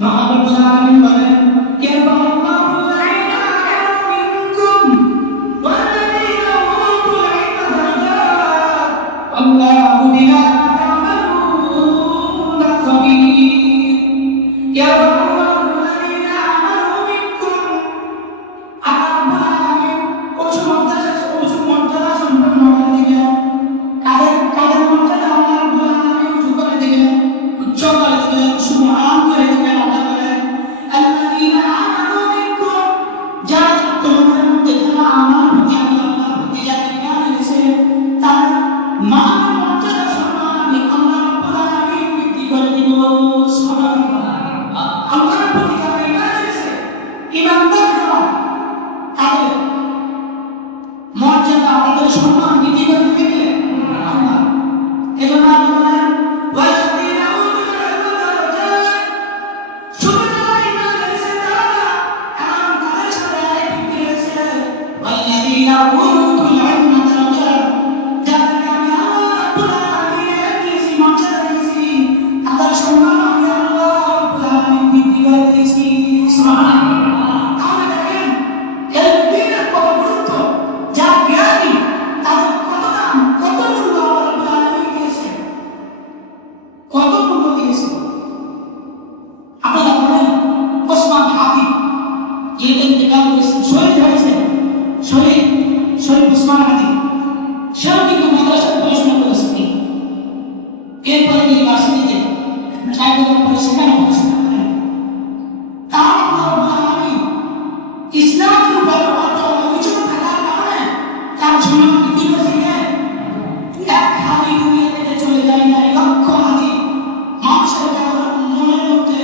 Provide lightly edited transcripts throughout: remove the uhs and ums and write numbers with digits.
মহাভারত একদম সেখানে পড়াশোনা করেন। তার আমি ইসলামের উপর অভিযোগ থাকার কারণে তার জীবন পৃথিবী থেকে এক হাতি দুনিয়া থেকে চলে যায় না, লক্ষ হাতি মানুষের মনের মধ্যে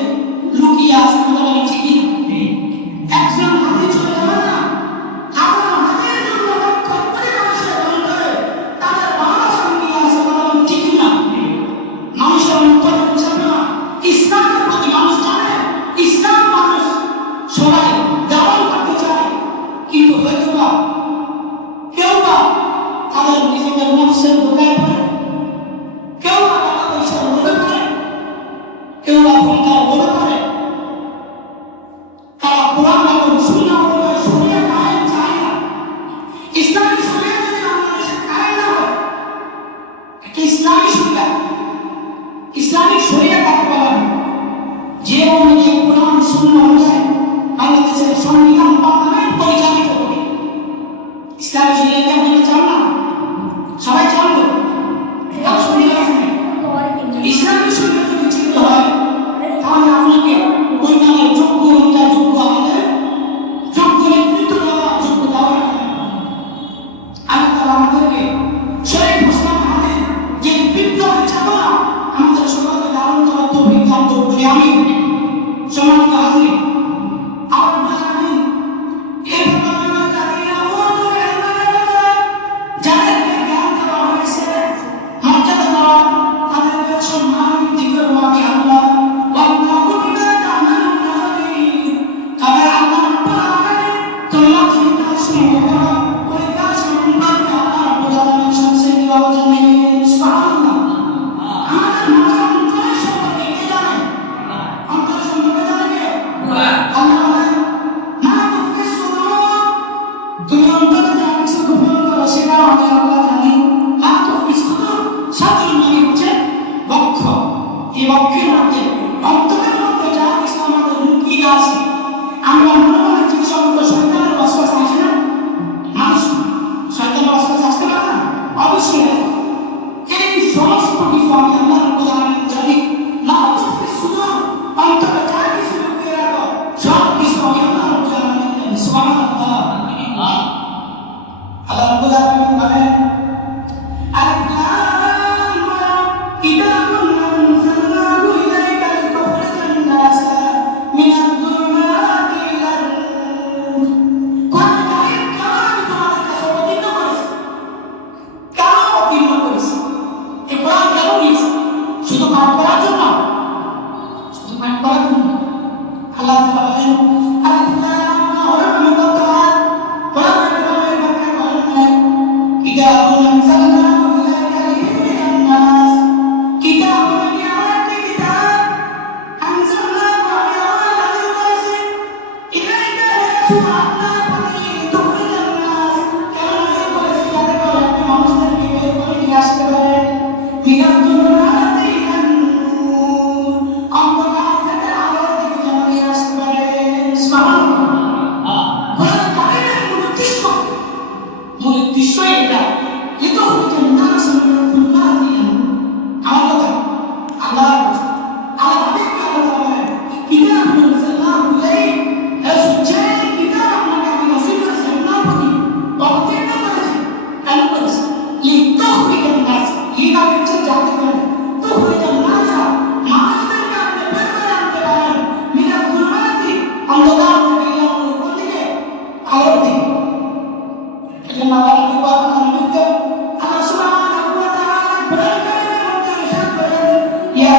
লুকিয়ে আছে। ঠিকই একজন হাতি চলে যাবে না, হাজার হাতির জন্য লক্ষ কোটি মানুষের অন্তরে তাদের মানুষ লুকিয়ে আছে। ঠিকই না? মানুষের অন্তরে বুঝাবে না ইসলামের প্রতি। মানুষ জানে ইসলাম মানুষ সবাই ধারণ করতে চায়, কিন্তু হয়তো বা কেউ বা তাদের নিজেদের নকশের ঢোকায় পড়ে, কেউ বা টাকা পয়সা বলে পারে, কেউ বা ক্ষমতা বলে পারে। তারা কোরআন এবং সুন্নাহ অনুযায়ী শরিয়া কায়েম চায় না। ইসলামী শরিয়া যদি বাংলাদেশে কায়েম না হয়, একটা ইসলামী শরিয়া, ইসলামিক শরিয়া কাকে বলা হয়? যে অনুযায়ী কোরআন সুন্নাহ অনুযায়ী বাংলাদেশের সংবিধান পার্লামেন্ট পরিচালিত হবে। ইসলামী শরিয়াকে আপনারা চান না? সবাই চান তো? ইসলামী শরিয়া যদি চিন্তা হয়, তাহলে আপনাকে পরিমাণের যোগ্য অনুযায়ী যোগ্য আমাদের যোগ্য নেতৃত্ব দেওয়া, যোগ্য দেওয়া। আল্লাহ তাআলা আমাদেরকে শরীফ মুসলিম হাদিস যে বিপ্লবের চেতনা আমাদের সমাজে ধারণ করার তৌফিক দান করুন। আমি সম্মানিত হাজির, আমার জানেন এই যাদেরকে জ্ঞান দেওয়া হয়েছে, মর্যাদা দেওয়া, তাদেরকে সম্মান দিতে হবে আল্লাহ। তবে আল্লাহ রাব্বুল আলামিন তোমরা যদি কাজ শুরু করো, ওই কাজ সম্পর্কে আল্লাহ রাব্বুল আলামিন সবচেয়ে ভালো জানেন। সুবহানাল্লাহ। আমাদের মনের অন্তর সম্পর্কে কে জানে? অন্তর সম্পর্কে জানে কে? আল্লাহ বলেন, মা তুফি সুদূর, তুমি অন্তরে যা কিছু গোপন করো সেটা আমি আল্লাহ জানি। মা তুফি সুদূর সাথী মানে হচ্ছে বক্ষ। এই বক্ষের মধ্যে অন্তরের মধ্যে যা কিছু আমাদের লুকিয়ে আছে, আমরা মনে মনে যে সমস্ত শয়তানের ওয়াসওয়াসা আসে না, মানুষ শয়তানের ওয়াসওয়াসা আসতে পারে না? অবশ্যই। এই সমস্ত কিছু আমি আল্লাহ রাব্বুল আলামিন জানি। মা তুফি সুদূর, অন্তরে যা কিছু লুকিয়ে রাখো সব কিছু আমি আল্লাহ রাব্বুল আলামিন জানি। সুবহানাল্লাহ। আল্লাহ রাব্বুল আলামিন বলেন, আলিফ লাম রা, কিতাবুন আনজালনাহু ইলাইকা লিতুখরিজান নাসা মিনাজ যুলুমাতি ইলান নূর। কোরআন কারীম কেন তোমাদের কাছে অবতীর্ণ করেছে? কেন অবতীর্ণ করেছে? এই কোরআন কেন দিয়েছে? শুধু পাঠ করার জন্য? শুধু পাঠ করার জন্য? আল্লাহ তাআলা বলেন, আলিফ লাম রা হরফ মুকাত্তাআত, কোরআনের নামের ব্যাখ্যা করেন কিতাবুন আনজালনাহু ইলাইকা লিতুখরিজান নাস। কিতাব মানে আমার একটি কিতাব, আনজালনাহু আমি আল্লাহ নাযিল করেছি, ইলাইকা আপনার প্রতি, লিতুখরিজান নাস কেন নাযিল করেছি? যাতে করে আপনি মানুষদেরকে বের করে নিয়ে আসতে পারেন। মিনাজ যুলুমাতি ইলান নূর, অন্ধকার থেকে আলোর দিকে যেন নিয়ে আসতে পারেন। সুবহানাল্লাহ। কোরআন কারীমের মূল উদ্দেশ্য এটা, লিতুখরিজান নাস মিনাজ যুলুমাতি ইলান নূর। আমার কথা আল্লাহ হাবিবকে আল্লাহ বলেন, কিতাবুন আনজালনাহু ইলাইক, যে কিতাব আপনাকে আমি নাযিল করেছি আপনার প্রতি, অবতীর্ণ করেছি। কেন করেছি? লিতুখরিজান নাস, লিতাম হচ্ছে যাতে করে, তুখরিজান নাস মানুষদেরকে আপনি বের করে আনতে পারেন, মিনাজ যুলুমাতি অন্ধকার থেকে, ইলান নূর কোন দিকে? আলোর দিকে। এজন্য আল্লাহ রাব্বুল আলামিন আল্লাহ সুবহানাহু ওয়া তাআলা কোরআন কারীমের মধ্যে ইরশাদ করেন, ইয়া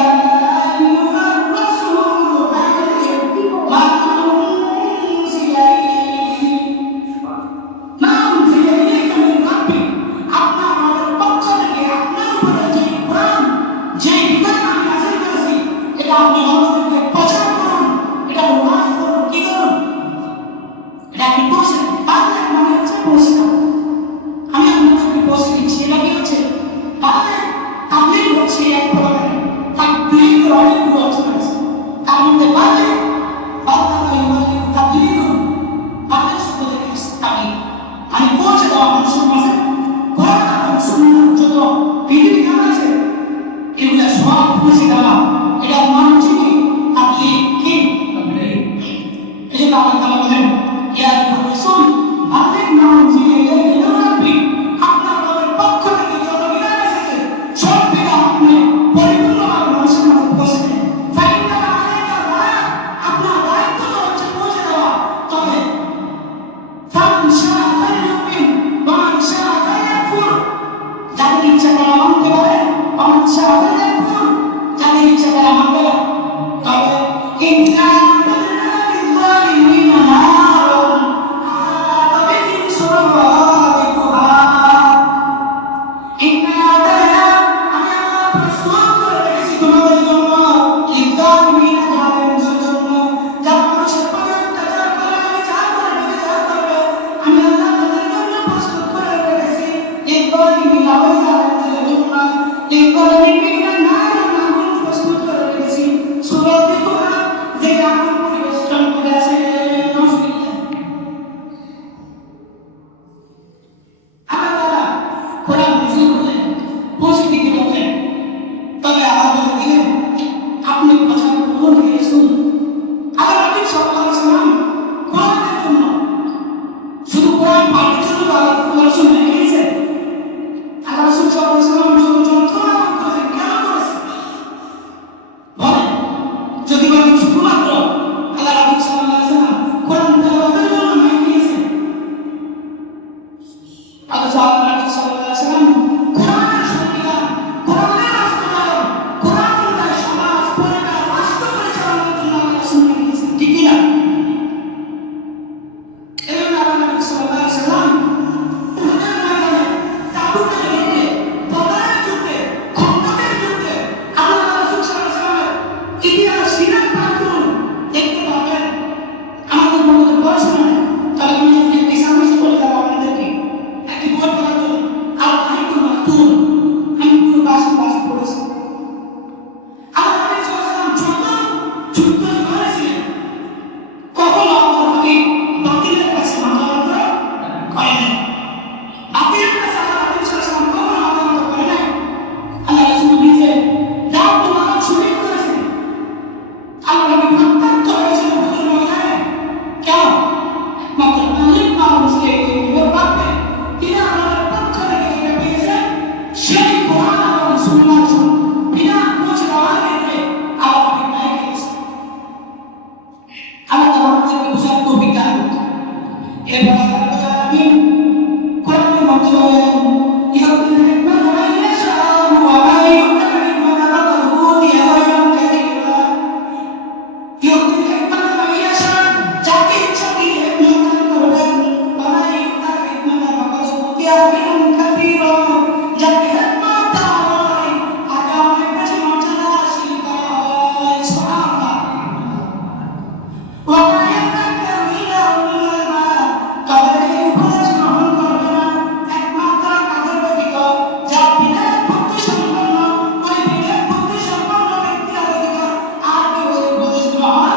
যুদ্ধ করেছিলেন, কখনো আল্লাহর হাবিব বাতিলের কাছে মাথা নত করেন। বাতিলের কাছে আল্লাহর হাবিব সাল্লাল্লাহু আলাইহি ওয়াসাল্লাম কখনো মাথা নত করেন না। আল্লাহ রাসূল নিজে দাও তোমার শরীর করেছেন। আল্লাহর হাবিব রক্তাক্ত হয়েছিল বদর ময়দানে। কেন? মাত্র আল্লাহ মানুষকে জীবন পাবে তিনি আমাদের পক্ষ থেকে যেটা পেয়েছেন সেই কোরআন এবং সুন্নাহ বিনা পৌঁছে দেওয়ার ক্ষেত্রে আল্লাহ হাবিব নাই গেছে। আল্লাহ আমাদেরকে বুঝার তৌফিক দান করুন। এরপর আল্লাহ আলামিন কোরআনের মধ্যে বলেন ইয়াকুল হিকমাত মান ইয়াশাউ ওয়া মা ইউতিল হিকমাত ফাকাদ উতিয়া খায়রান কাসীরা। ইয়াকুল হিকমাত মান ইয়াশাউ যাকে ইচ্ছা তিনি হিকমত দান করবেন, ওয়া মা ইউতিল হিকমাত ফাকাদ উতিয়া খায়রান কাসীরা। যাকে হিকমত দেওয়া হয় তাকে অনেক বেশি মর্যাদা হাসিল করা হয়। সুবহানাল্লাহ। ওয়া মা ইয়াতাকাল্লামু ইল্লা উলুল আলবাব। তবে এই উপদেশ গ্রহণ করবে না একমাত্র তাদের ব্যতীত যারা বিবেক বুদ্ধি সম্পন্ন, ওই বিবেক বুদ্ধি সম্পন্ন ব্যক্তিরা ব্যতীত আর কেউ এই উপদেশ গ্রহণ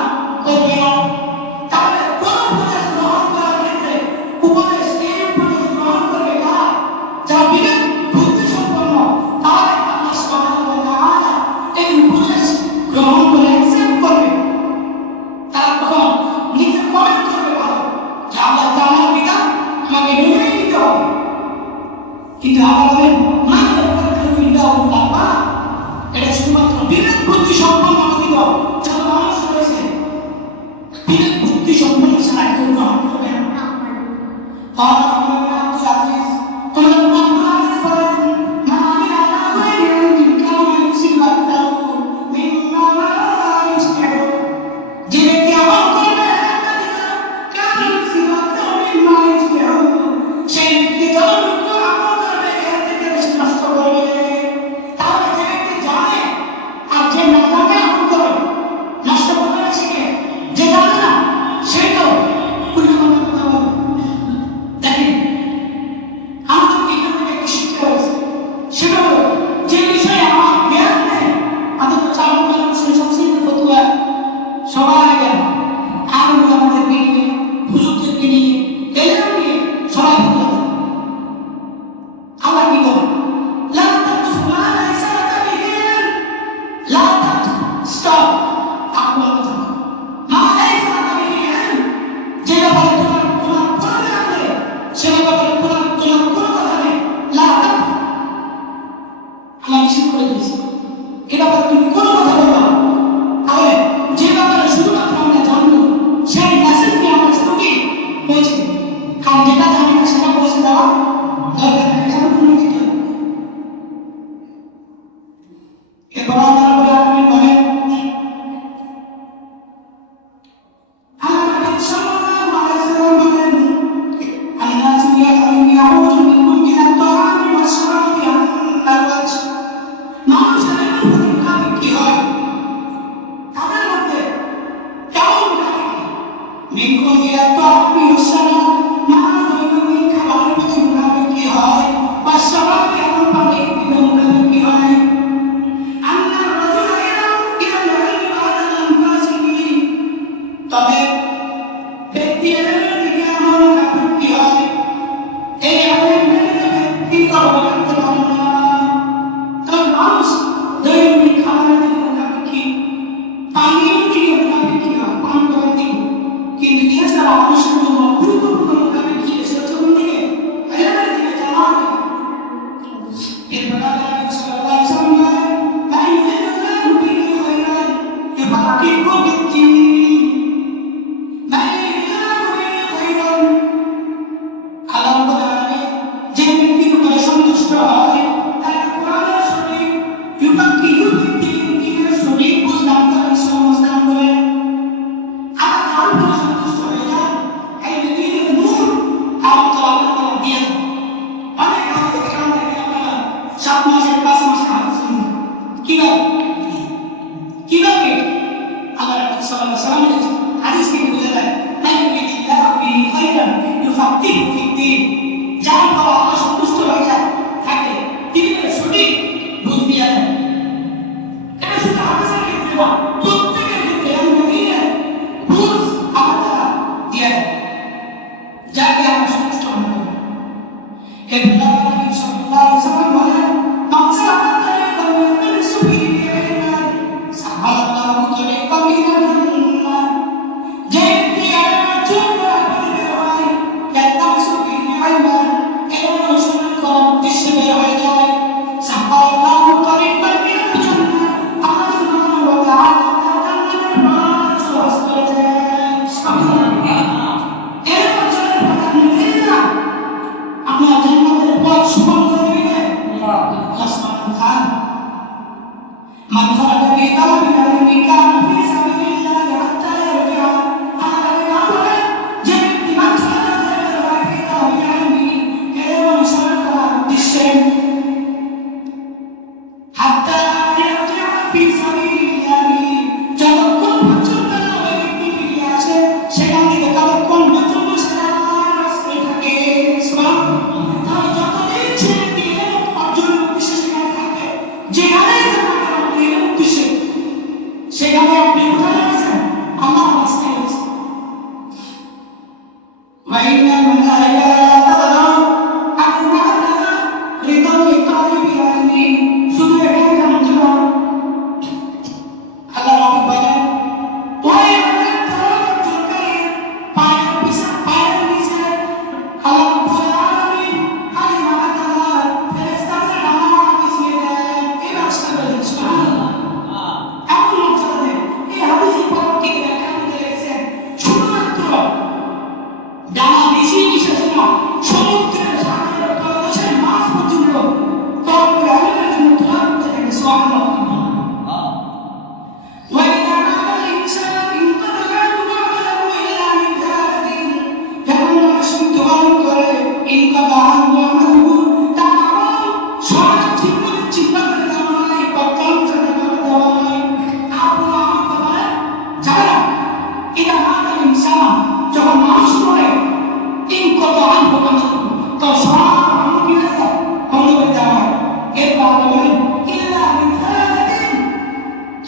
করবে না। তাহলে কোন উপদেশ গ্রহণ করার ক্ষেত্রে এই উপদেশ গ্রহণ করবে কারা? যারা বিবেক বুদ্ধি সম্পন্ন। তাহলে আল্লাহ সুবহানাহু ওয়া তাআলা এই উপদেশ গ্রহণ করে অ্যাকসেপ্ট করবে। তারা তখন নিজে কমেন্ট করবে ভালো যে আল্লাহ তাআলার বিধান আমাকে মেনেই নিতে হবে। কিন্তু আল্লাহ বলেন মা ইয়াতাকাল্লামু ইল্লা উলুল আলবাব। এটা শুধুমাত্র বিবেক বুদ্ধি সম্পন্ন ব্যতীত যত মানুষ রয়েছে বিবেক বুদ্ধি সম্পন্ন ছাড়া কেউ গ্রহণ করবে না। قال عمر بن عبد العزيز قال ابن عبد العزيز ما عمل على غير علم كان يصيب اكثر مما لا يصلح। যে ব্যক্তি আমল করবে কান يصيب اكثر مما يصلح, সেই ব্যক্তি যতটুকু আমল করবে এর থেকে বেশি নষ্ট করবে। তাহলে যে ব্যক্তি জানে আর যে না জানে আমল করে নষ্ট করবে না শিখে, যে জানে না সেটাও উল্টাপাল্টা কথা বলবে। দেখেন আমাদের এখান থেকে একটি শিক্ষা হয়েছে, সেটা হলো যে বিষয়ে আমার জ্ঞান নেই আমাদের চালু করার সবচেয়ে ফতুয়া সবাই জ্ঞান আরো আমাদের নিয়ে হুজুরদেরকে নিয়ে এলেও নিয়ে সবাই ফতুয়া দেন। আল্লাহ কি বলেন লা তাকফু মা লাইসা লাকা বিহি ইলম, লা তাকফু স্টপ আপনার কথা মা লাইসা লাকা বিহি ইলম। যে ব্যাপারে তোমার কোনো জ্ঞান নেই সে ব্যাপারে তোমার কোনো কথা নেই, লা তাকফু। আল্লাহ নিষেধ করে দিয়েছে এ ব্যাপারে তুমি কোনো কথা বলবা না। তাহলে যে ব্যাপারে শুধুমাত্র আমরা জানবো সেই মেসেজ নিয়ে আমরা স্টুডি হয়েছে, কারণ যেটা জানি না সেটা পৌঁছে দেওয়া দরকার নেই। এখানে কোনো কিছু নেই। এরপর আল্লাহ রাব্বুল আলামিন বলেন আল্লাহ নবী সাল্লাল্লাহু আলাইহি ওয়াসাল্লাম বলেন الناس يعود منهم إلى الطعام والشراب عن الوجه। মানুষের মুখাপেক্ষি কি হয়? তাদের মধ্যে কেমন মুখাপেক্ষি? মিনকুম ইলা الطعام والشراب, মানুষ দৈনন্দিন খাবারের প্রতি মুখাপেক্ষি হয়। والشراب এমন পানির দিকে মুখাপেক্ষি হয়। أن الرجل إلى العلم بعد الأنفاس به, তবে ব্যক্তি এলেমের দিকে এমন মুখাপেক্ষি হয় এই এলেম ব্যতীত ব্যক্তি কখনো থাকতে পারে না। তবে মানুষ দৈনন্দিন খাবারের দিকে মুখাপেক্ষি, পানির দিকে মুখাপেক্ষি হয়, পান করার দিকে। কিন্তু এছাড়া মানুষের জন্য গুরুত্বপূর্ণ মুখাপেক্ষি সেটা হচ্ছে কোন দিকে? এলেমের দিকে, জানার দিকে। এরপর আল্লাহ সাল্লাল্লাহু আলাইহি ওয়াসাল্লাম বলেন লা ইউরিদুল্লাহু বিহি খায়রান ইউফাক্কিহু ফিদ্দীন। লা ইউরিদুল্লাহু বিহি খায়রান, আল্লাহ রাব্বুল আলামিন যে ব্যক্তির উপরে সন্তুষ্ট হয় তাকে কোরআনের সঠিক ইউফাক্কিহু ফিদ্দীন, দ্বীনের সঠিক বুঝ দান করেন, সমঝ দান করেন। আল্লাহ যার উপরে সন্তুষ্ট হয়ে যায় এই দ্বীনের নূর আল্লাহ তাআলা দিয়ে দেন। অনেক হাদিস এখান থেকে আপনারা 7 মাসের 5 মাসের হাদিস শুনুন। কিভাবে আল্লাহ রাব্বুল সাল্লাল্লাহু আলাইহি ওয়াসাল্লাম হাদিস থেকে বুঝে যায় লা ইউরিদুল্লাহু বিহি খায়রান ইউফাক্কিহু ফিদ্দীন। যার উপর আল্লাহ সন্তুষ্ট হয়ে যায় তাকে দ্বীনের সঠিক বুঝ দিয়ে দেন। এটা শুধু হাদিসের ক্ষেত্রে না, প্রত্যেকের ক্ষেত্রে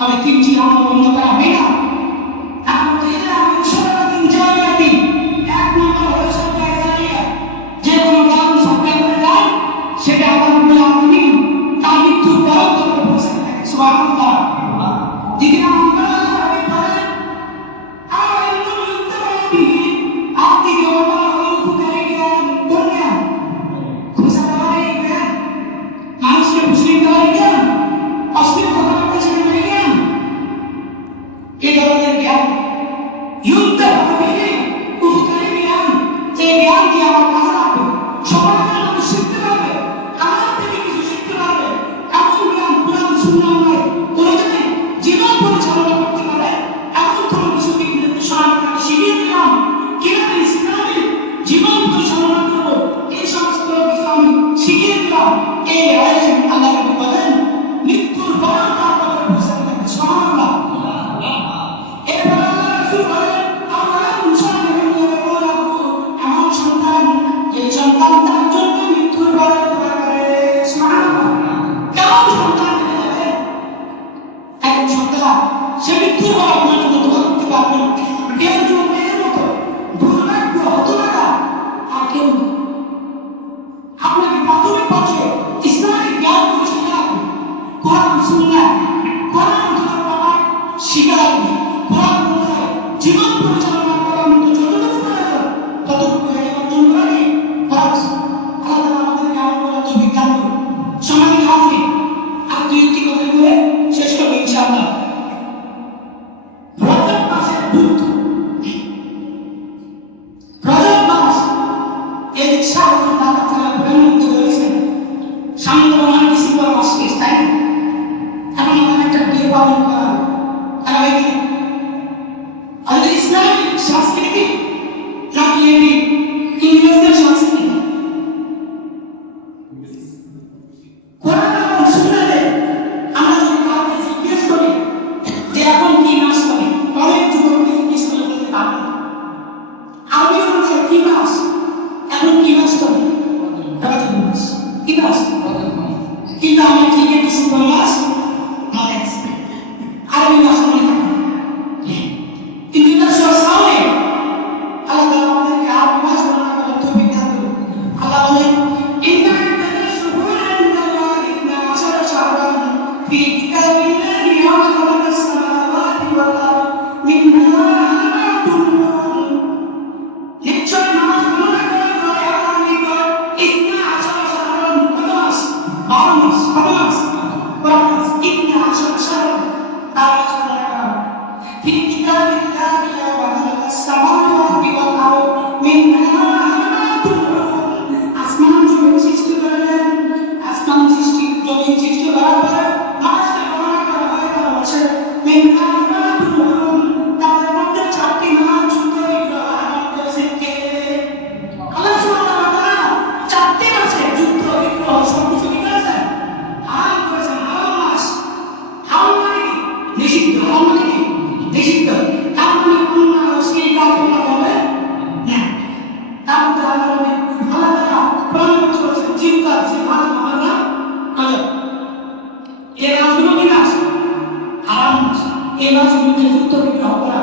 তবে তিনটি আমল বন্ধ করা হয় না। এখন যেটা আমি সারাদিন জানি এক নম্বর হলো সরকারি জারিয়া, যে কোনো জ্ঞান সরকার করে যায় সেটা আল্লাহ রাব্বুল আলামিন তার মৃত্যুর পরেও কবরে পৌঁছে দেয়। সুবহানাল্লাহ। দ্বিতীয় নম্বর আমি বলেন আর তুমি আপনি আমার উপকারী জ্ঞান কোন জ্ঞান? খুশাবারি জ্ঞান, মানুষকে বুঝিয়ে দেওয়ার জ্ঞান, অস্থির কথাবার্তা শেখানোর জ্ঞান, এই ধরনের জ্ঞান ইউদ্দা হবে উপকারী জ্ঞান, যে জ্ঞান দিয়ে আমার কাজে লাগবে, সমাজের মানুষ শিখতে পারবে, আমার থেকে কিছু শিখতে পারবে, এমন জ্ঞান কোরআন সুন্নাহ অনুযায়ী জীবন পরিচালনা করতে পারে এমন কোনো কিছু দিক নির্দেশনা আপনাকে শিখিয়ে দিলাম, কিভাবে ইসলামী জীবন পরিচালনা করবো এই সমস্ত কিছু আমি শিখিয়ে দিলাম। এই আইন আল্লাহ নবী বলেন মৃত্যুর পর তার কবরে পৌঁছে দেবে। সুবহানাল্লাহ। এরপর আল্লাহ রাসূল বলেন আল্লাহ এমন সন্তান, এই সন্তান তার জন্য মৃত্যুর পরে দোয়া করে। সুবহানাল্লাহ। কেমন সন্তান হয়ে যাবে একজন সন্তান, সে মৃত্যুর পর আপনার জন্য দোয়া করতে পারবে না, এর জন্য এর মতো দুর্ভাগ্য হতভাগা আর কেউ নেই। আপনাকে প্রাথমিক পর্যায়ে ইসলামিক জ্ঞান শিখে রাখবে, কোরআন সুন্নাহ কোরআন বাবা শিখে রাখবে, কোরআন অনুযায়ী জীবন পরিচালনা করার মতো যতটুকু প্রয়োজন ততটুকু অর্জন করে ফরজ। আল্লাহ তাআলা আমাদেরকে আমল করার তৌফিক দান করুন। সম্মানিত হাজিরিন, আর দুই একটি কথা বলে শেষ করব ইনশাআল্লাহ। রজব মাসের গুরুত্ব, রজব মাস এই শাহরুল আল্লাহ তাআলা প্রধানমন্ত্রী বলেছেন সামনে আমার ডিসেম্বর মাস শেষ, তাই না? এখন আমার একটা বিয়ে পালন করা হবে, আর ওই আমাদের ইসলামিক সংস্কৃতি নাকি এটি ইংরেজদের সংস্কৃতি? কোরআন এবং সুন্নাহে আমরা যদি কাউকে জিজ্ঞেস করি যে এখন কি মাস হবে, অনেক যুবককে জিজ্ঞেস করে বলতে পারবে না। আরবি অনুযায়ী কি মাস, এখন কি মাস হবে? রজব মাস। কি মাস? কিন্তু আমি ঠিক ডিসেম্বর মাস মনে আছে, আরবি মাস মনে থাকে। কিন্তু এটা সামনে আল্লাহ তাআলা আমাদেরকে আরবি মাস গণনা করার তৌফিক দান করুন। আল্লাহ বলেন ইন্না ইদ্দাতাশ শুহুরি ইনদাল্লাহি ইসনা আশারা শাহরান ফি কিতাবিল্লাহি ইয়াওমা খালাকাস সামাওয়াতি ওয়াল আরদ মিনহা আরবা'তুন হুরুম। নিশ্চয় মাস গণনা করা হয় আল্লাহর নিকট ইসনা আশারা শাহরান, কত মাস? 12 মাস। কত মাস? 12 মাস। ইসনা আশারা শাহরান, 12 মাস গণনা করা হয়। في كتاب الله يوم خلق السماوات والأرض منها آيات حرم। আসমান জমিন সৃষ্টি করলেন, আসমান সৃষ্টি জমিন সৃষ্টি করার পরে মাসকে গণনা করা হয় 12 বছর। منها آيات حرم, তার মধ্যে 4টি মাস যুদ্ধ বিগ্রহ হারাম করেছেন কে? আল্লাহ সুবহানাহু ওয়া তাআলা 4টি মাসে যুদ্ধ বিগ্রহ সবকিছু কি করেছেন? হারাম করেছেন। হারাম মাস, হারাম মানে কি? নিষিদ্ধ। হারাম মানে কি? নিষিদ্ধ। তার মানে অন্য অশ্লীল কাজ করা যাবে না। তার মধ্যে আল্লাহ তাআলা প্রমাণ করেছেন জিনকার যে মাস মহারাম রজব, এই মাসগুলো কি মাস? হারাম মাস। এই মাসগুলোতে যুদ্ধ বিগ্রহ করা